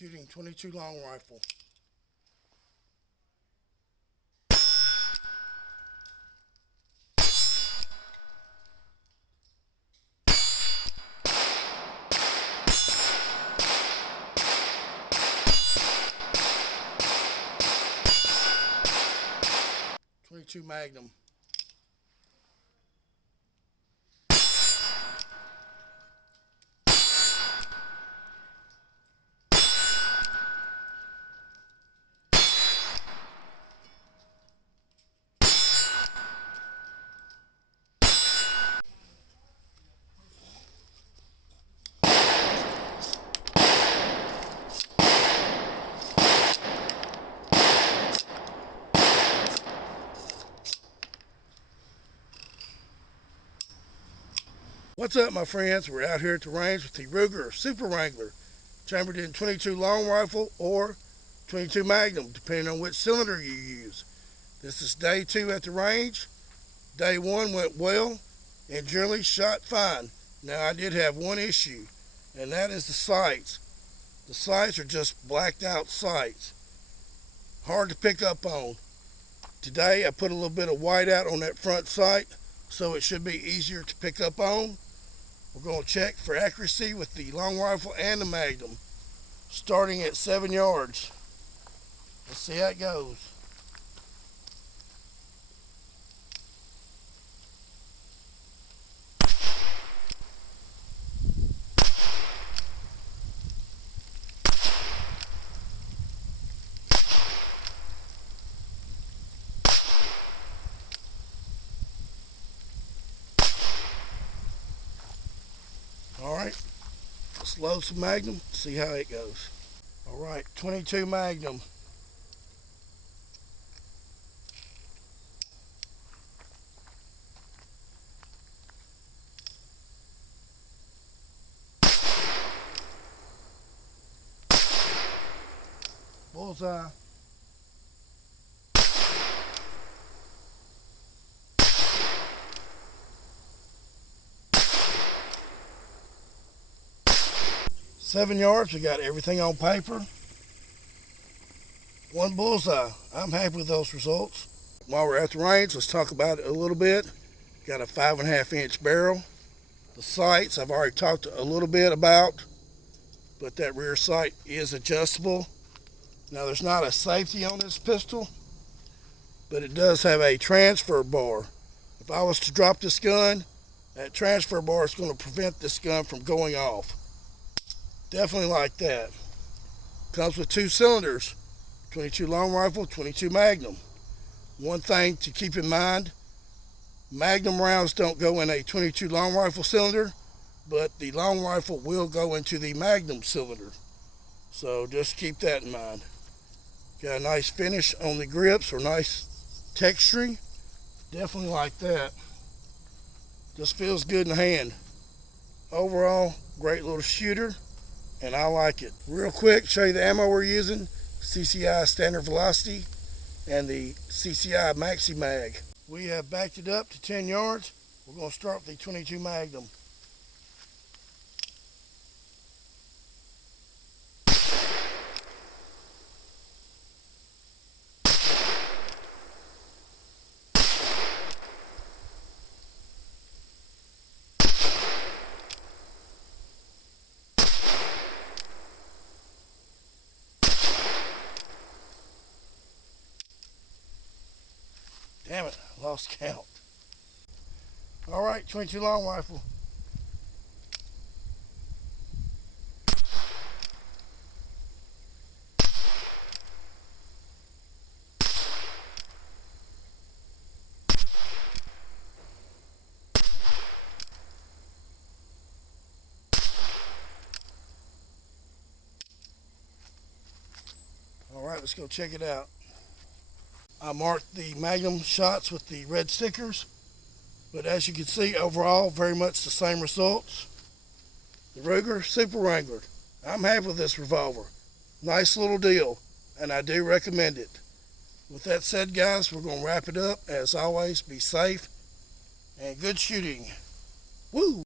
shooting 22 long rifle. .22 Magnum. What's up, my friends? We're out here at the range with the Ruger Super Wrangler, chambered in 22 long rifle or 22 Magnum, depending on which cylinder you use. This is day 2 at the range. Day 1 went well and generally shot fine. Now, I did have one issue, and that is the sights. The sights are just blacked out sights. Hard to pick up on. Today, I put a little bit of white out on that front sight, so it should be easier to pick up on. We're going to check for accuracy with the long rifle and the Magnum, starting at 7 yards. Let's see how it goes. Alright, let's load some Magnum, see how it goes. Alright, 22 Magnum. Bullseye. Seven yards, we got everything on paper. One bullseye. I'm happy with those results. While we're at the range, let's talk about it a little bit. Got a 5.5 inch barrel. The sights I've already talked a little bit about, but that rear sight is adjustable. Now, there's not a safety on this pistol, but it does have a transfer bar. If I was to drop this gun, that transfer bar is going to prevent this gun from going off. Definitely like that. Comes with 2 cylinders, 22 long rifle, 22 Magnum. One thing to keep in mind, Magnum rounds don't go in a 22 long rifle cylinder, but the long rifle will go into the Magnum cylinder. So just keep that in mind. Got a nice finish on the grips, or nice texturing. Definitely like that. Just feels good in the hand. Overall, great little shooter, and I like it. Real quick, show you the ammo we're using. CCI Standard Velocity and the CCI Maxi Mag. We have backed it up to 10 yards. We're going to start with the 22 Magnum. Damn it, I lost count. Alright, 22 long rifle. Alright, let's go check it out. I marked the Magnum shots with the red stickers, but as you can see, overall, very much the same results. The Ruger Super Wrangler. I'm happy with this revolver. Nice little deal, and I do recommend it. With that said, guys, we're going to wrap it up. As always, be safe and good shooting. Woo!